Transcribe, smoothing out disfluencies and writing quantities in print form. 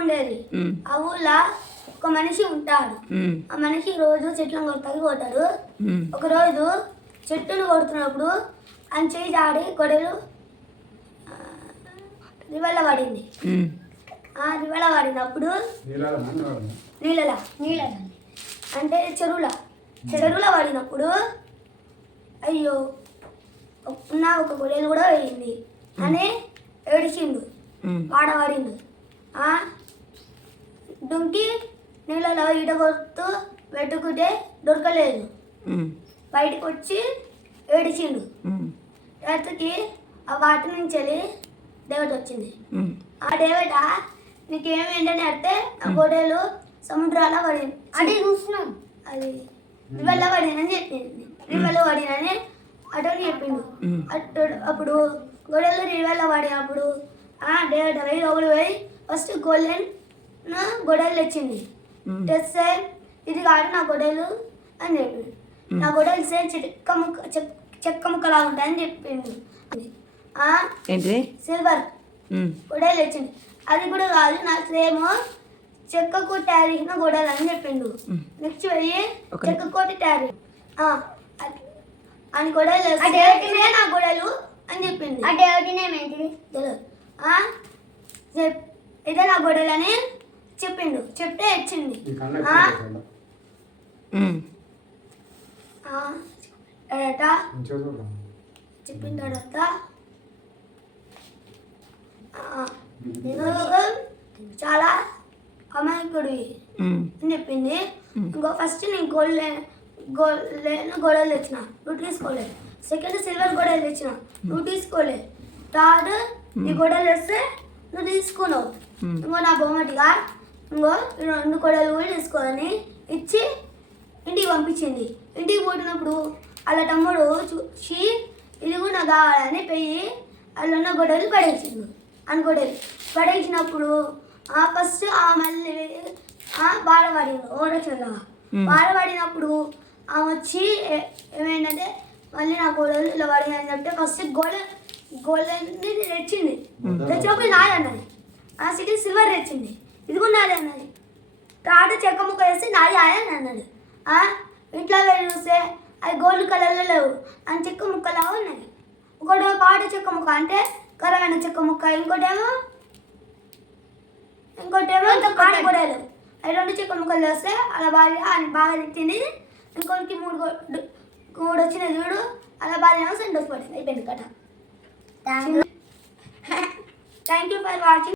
ఉండేది. ఆ ఊళ్ళో ఒక మనిషి ఉంటాడు. ఆ మనిషి రోజు చెట్లను కొడతాడు. ఒకరోజు చెట్టును కొడుతున్నప్పుడు ఆయన చేయి జాడి గొడవలు రివల్ల పడింది. ఆ రివల్ల పడినప్పుడు నీళ్ళ అంటే చెరువుల పడినప్పుడు అయ్యో ఉన్న ఒక గొడవలు కూడా వేయింది అని ఏడిచిండు. వాడబడిండు. దుంకి నీళ్ళలో ఈట కొడుతూ పెట్టుకుంటే దొరకలేదు. బయటకు వచ్చి ఏడిచిండు. రాత్రికి ఆ వాటి నుంచి వెళ్ళి దేవత వచ్చింది. ఆ దేవత నీకేమేంటని అంటే ఆ గొడవలు సముద్రాల పడింది. అది చూస్తున్నాం. అది రివల్ల పడిందని చెప్పింది. రివల్ల పడినని అటు చెప్పిండు. అప్పుడు గొడవలు రివల్ల పడినప్పుడు దేవత వెయ్యి లోపలి పోయి ఫస్ట్ గోల్డెన్ గొడవలు తెచ్చింది. తెస్తే ఇది కాదు నా గొడవలు అని చెప్పిండు. నా గొడవలు సే చెక్క ముక్కలా ఉంటాయని చెప్పిండు. సిల్వర్ గొడవలు తెచ్చింది. అది కూడా కాదు నా సేమ్ చెక్కకు తయారు చేసిన గొడవలు అని చెప్పిండు. నెక్స్ట్ పోయి చెక్కకోటి తయారు అని గొడవలు నా గొడవలు అని చెప్పింది. ఆ దేవత నేమేంటిది తెలియదు. ఇదే నా గొడవలు అని చెప్పిండు. చెప్తే ఇచ్చింది. చెప్పిన తర్వాత చాలా అమాయకుడివి అని చెప్పింది. ఇంకో ఫస్ట్ నేను గొడవలు తెచ్చిన, నువ్వు తీసుకోలేదు. సెకండ్ సిల్వర్ గొడవలు తెచ్చిన, నువ్వు తీసుకోలేదు. థర్డ్ నీ గొడవలు తెస్తే నువ్వు తీసుకున్నావు. ఇంకో నా బొమ్మటిగా ఇంకో 2 గొడవలు కూడా తీసుకోవాలని ఇచ్చి ఇంటికి పంపించింది. ఇంటికి పోయినప్పుడు వాళ్ళ తమ్ముడు చూసి ఇది కూడా కావాలని పోయి వాళ్ళు ఉన్న గొడవలు పడేసిండు. అని గొడవలు పడేసినప్పుడు ఫస్ట్ మళ్ళీ బాధపడింది. ఓరక్షగా బాధపడినప్పుడు వచ్చి ఏమైందంటే మళ్ళీ నా గొడవలు ఇలా పడి అని చెప్తే ఫస్ట్ గోల్డెన్ తెచ్చింది. తెచ్చినప్పుడు నాది అన్నది. సెకండ్ సిల్వర్ తెచ్చింది, ఇది కూడా నాది అన్నది. థర్డ్ చెక్క ముక్క వేస్తే నాది అని అన్నాడు. ఇంట్లో వెళ్ళి చూస్తే అది గోల్డ్ కలర్లో లేవు, అని చెక్క ముక్కలా ఉన్నాయి. ఒకటి పాట చెక్క ముక్క అంటే కరమైన చెక్క ముక్క, ఇంకోటేమో కాట గొడవలు. అవి 2 చెక్క ముక్కలు వేస్తే అలా బాగా తిని ఇంకోటికి 3 వచ్చిన చూడు అలా బాగా సెండ్ పడింది. అయిపోయింది కథ. Thank you for watching.